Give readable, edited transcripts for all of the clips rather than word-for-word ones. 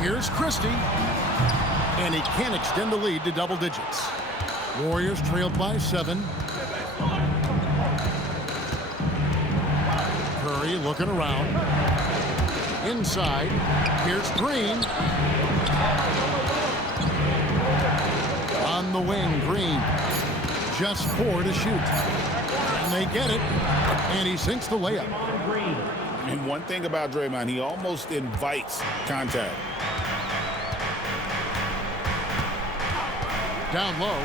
Here's Christie. And he can't extend the lead to double digits. Warriors trailed by 7. Curry looking around. Inside. Here's Green. On the wing, Green. Just 4 to shoot. And they get it. And he sinks the layup. And one thing about Draymond, he almost invites contact. Down low.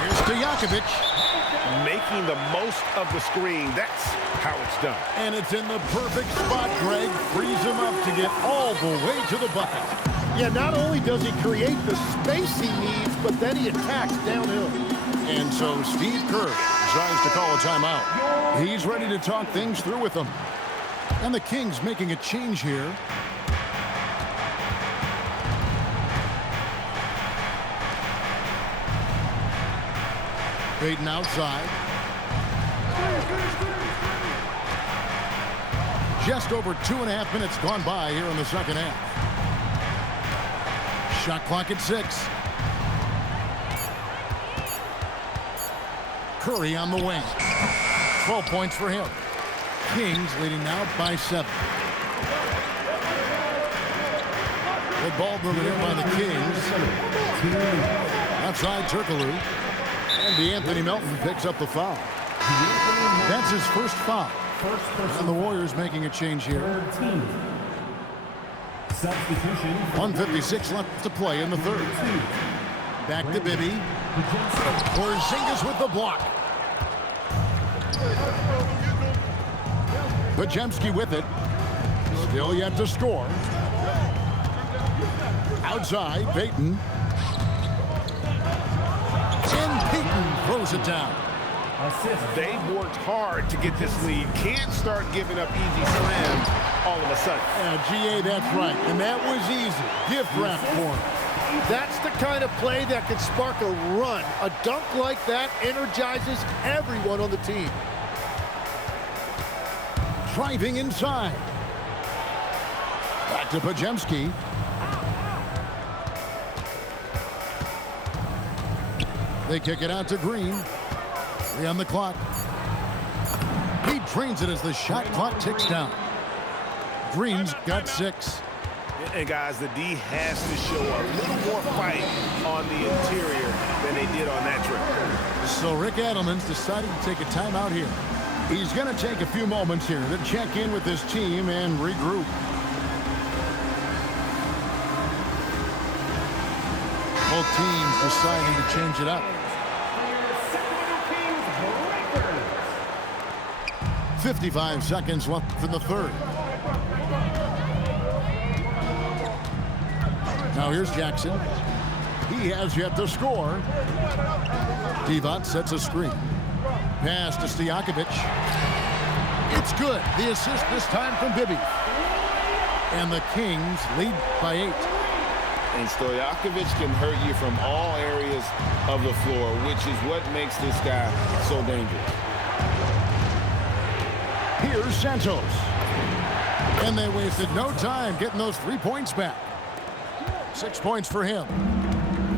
Here's Stojakovic. Making the most of the screen. That's how it's done. And it's in the perfect spot, Greg. Frees him up to get all the way to the bucket. Yeah, not only does he create the space he needs, but then he attacks downhill. And so Steve Kerr decides to call a timeout. He's ready to talk things through with them. And the Kings making a change here. Payton outside. Just over 2.5 minutes gone by here in the second half. Shot clock at 6. Curry on the wing. 12 points for him. Kings leading now by 7. Good ball moving in by the Kings. Outside Turkoglu. And DeAnthony Melton picks up the foul. That's his first foul. And the Warriors making a change here. 1:56 left to play in the third. Back to Bibby. Porzingis with the block. Podziemski with it. Still yet to score. Outside, Payton. And Payton throws it down. They've worked hard to get this lead. Can't start giving up easy slams all of a sudden. GA, that's right. And that was easy. Gift wrap for him. That's the kind of play that can spark a run. A dunk like that energizes everyone on the team. Driving inside. Back to Podziemski. They kick it out to Green. 3 on the clock. He drains it as the shot clock ticks down. Green's got 6. And guys, the D has to show a little more fight on the interior than they did on that trip. So Rick Adelman's decided to take a timeout here. He's going to take a few moments here to check in with his team and regroup. Both teams deciding to change it up. 55 seconds left in the third. Now here's Jackson. He has yet to score. Divac sets a screen. Pass to Stojakovic. It's good. The assist this time from Bibby. And the Kings lead by 8. And Stojakovic can hurt you from all areas of the floor, which is what makes this guy so dangerous. Here's Santos. And they wasted no time getting those 3 points back. 6 points for him.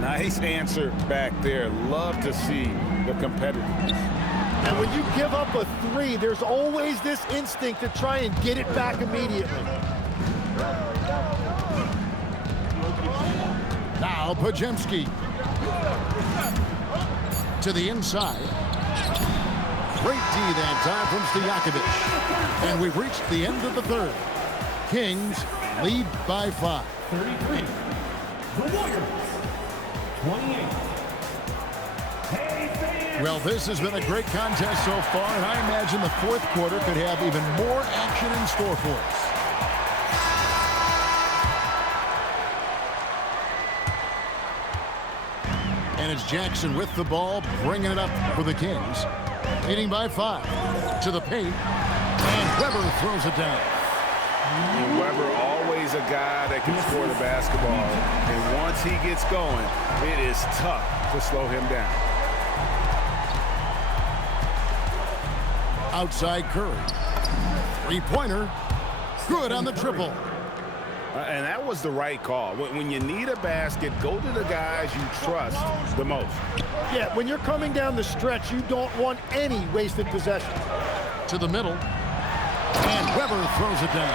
Nice answer back there. Love to see the competitiveness. And when you give up a 3, there's always this instinct to try and get it back immediately. Now Podziemski. To the inside. Great D that time from Stojakovic. And we've reached the end of the third. Kings lead by 5. 33. The Warriors. 28. Well, this has been a great contest so far, and I imagine the fourth quarter could have even more action in store for us. And it's Jackson with the ball, bringing it up for the Kings. Leading by 5 to the paint, and Weber throws it down. And Weber, always a guy that can score the basketball. And once he gets going, it is tough to slow him down. Outside Curry. 3-pointer. Good on the triple. And that was the right call. When you need a basket, go to the guys you trust the most. Yeah, when you're coming down the stretch, you don't want any wasted possession. To the middle. And Weber throws it down.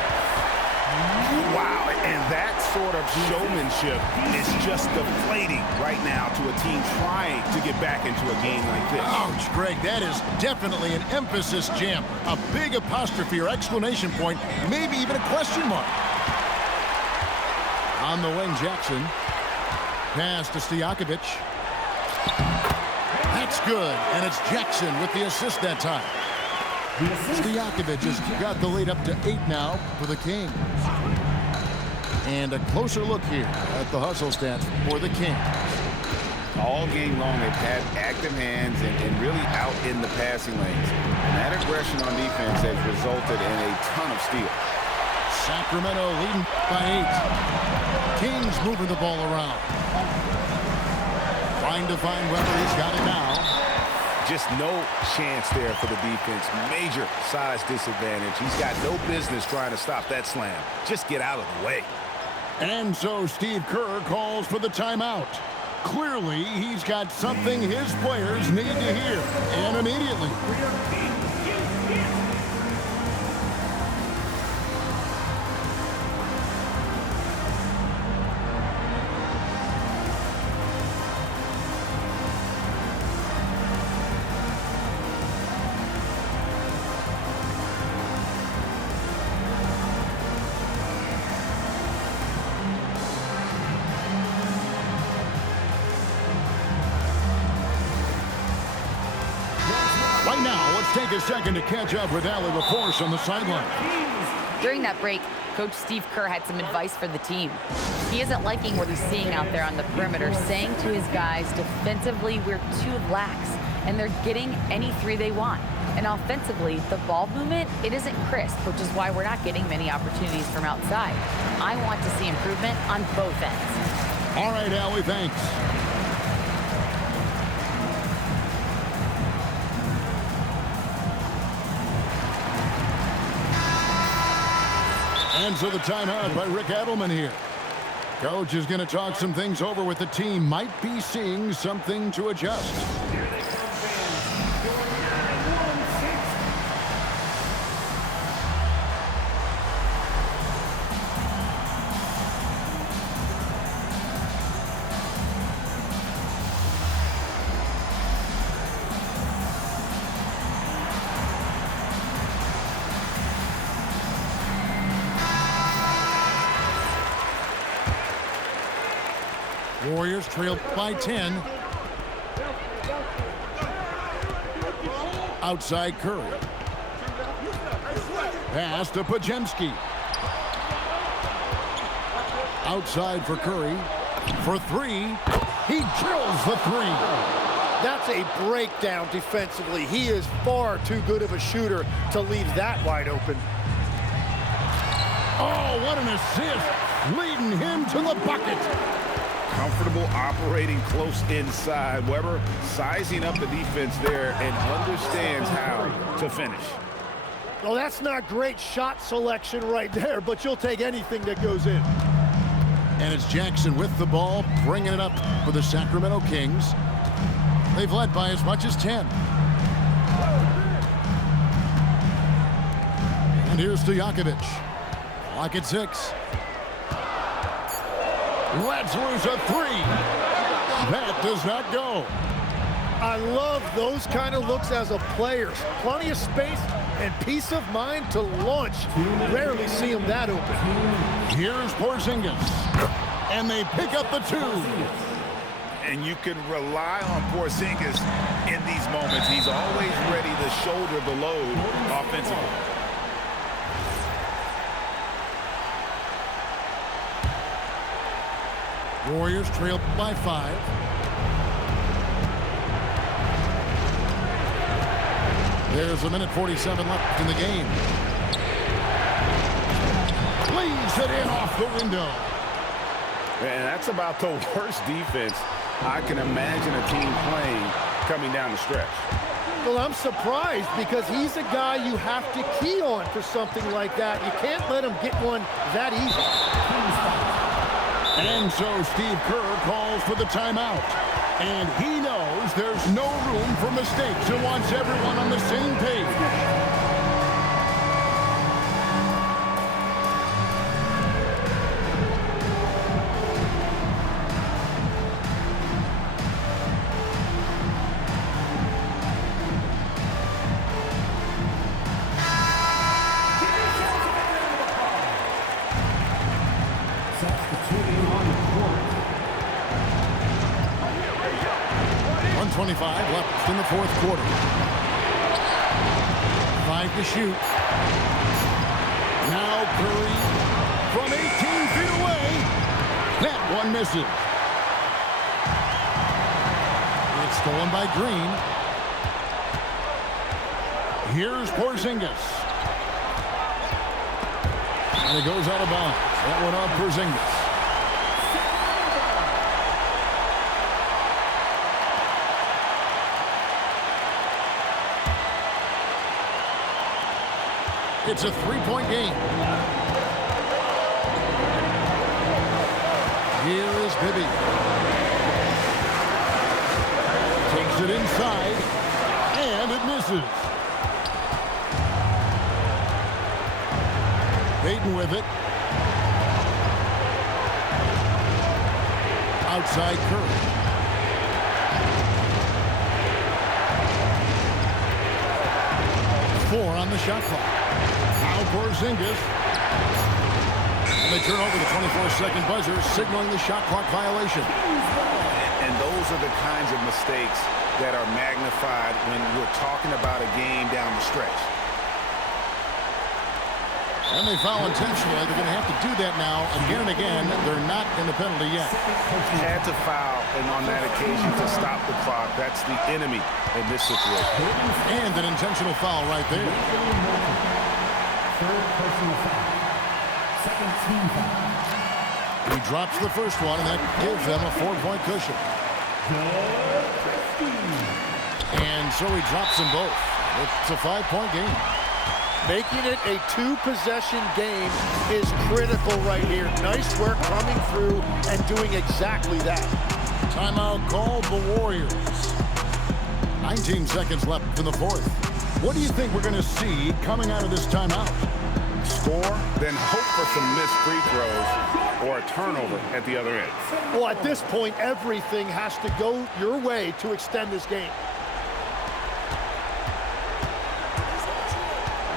Wow, and that sort of showmanship is just deflating right now to a team trying to get back into a game like this. Ouch, Greg, that is definitely an emphasis jam. A big apostrophe or exclamation point, maybe even a question mark. On the wing, Jackson. Pass to Stojakovic. That's good, and it's Jackson with the assist that time. Stojakovic has got the lead up to 8 now for the Kings. And a closer look here at the hustle stats for the Kings. All game long, they've had active hands and really out in the passing lanes. And that aggression on defense has resulted in a ton of steals. Sacramento leading by 8. Kings moving the ball around. Trying to find Weber. He's got it now. Just no chance there for the defense. Major size disadvantage. He's got no business trying to stop that slam. Just get out of the way. And so Steve Kerr calls for the timeout. Clearly, he's got something his players need to hear, and immediately. Right now, let's take a second to catch up with Allie LaForce on the sideline. During that break, Coach Steve Kerr had some advice for the team. He isn't liking what he's seeing out there on the perimeter, saying to his guys, defensively, we're too lax, and they're getting any 3 they want. And offensively, the ball movement, it isn't crisp, which is why we're not getting many opportunities from outside. I want to see improvement on both ends. All right, Allie, thanks. And so the timeout by Rick Adelman here. Coach is going to talk some things over with the team. Might be seeing something to adjust. Warriors trailed by 10. Outside Curry. Pass to Podziemski. Outside for Curry. For 3. He drills the 3. That's a breakdown defensively. He is far too good of a shooter to leave that wide open. Oh, what an assist. Leading him to the bucket. Comfortable operating close inside. Weber sizing up the defense there and understands how to finish. Well, that's not great shot selection right there, but you'll take anything that goes in. And it's Jackson with the ball, bringing it up for the Sacramento Kings. They've led by as much as 10. And here's Stojakovic. Clock at 6. Let's lose a 3. That does not go. I love those kind of looks as a player. Plenty of space and peace of mind to launch. Rarely see him that open. Here's Porzingis. And they pick up the 2. And you can rely on Porzingis in these moments. He's always ready to shoulder the load offensively. Warriors trail by 5. There's a minute 47 left in the game. Leaves it in off the window. And that's about the worst defense I can imagine a team playing coming down the stretch. Well, I'm surprised because he's a guy you have to key on for something like that. You can't let him get one that easy. And so Steve Kerr calls for the timeout. And he knows there's no room for mistakes. He wants everyone on the same page. Substituting on the court. 1:25 left in the fourth quarter. 5 to shoot. Now Curry from 18 feet away. That one misses. It's stolen by Green. Here's Porzingis. And it goes out of bounds. That one off Porzingis. It's a three-point game. Here is Bibby. Takes it inside, and it misses. Payton with it. Outside Curry. Four on the shot clock. Now Porzingis. And they turn over the 24-second buzzer, signaling the shot clock violation. And those are the kinds of mistakes that are magnified when we're talking about a game down the stretch. And they foul intentionally. They're going to have to do that now again and again. They're not in the penalty yet. Had to foul, and on that occasion to stop the clock. That's the enemy in this situation. And an intentional foul right there. Third personal foul. Second team foul. He drops the first one, and that gives them a 4-point cushion. And so he drops them both. It's a 5-point game. Making it a two-possession game is critical right here. Nice work coming through and doing exactly that. Timeout called the Warriors. 19 seconds left in the fourth. What do you think we're going to see coming out of this timeout? Score, then hope for some missed free throws or a turnover at the other end. Well, at this point, everything has to go your way to extend this game.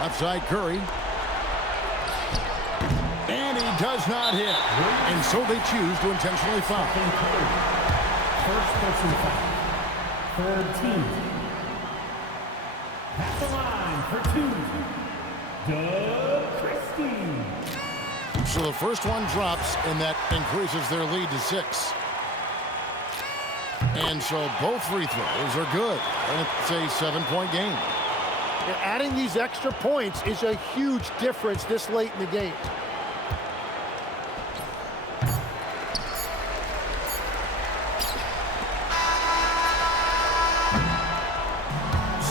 Outside Curry. And he does not hit. And so they choose to intentionally foul. First personal foul. Third team. At the line for two. Doug Christie. So the first one drops, and that increases their lead to 6. And so both free throws are good. And it's a 7-point game. And adding these extra points is a huge difference this late in the game.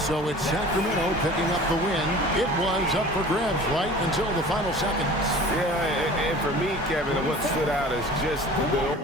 So it's Sacramento picking up the win. It was up for grabs right until the final seconds. Yeah, and for me, Kevin, what stood out is just the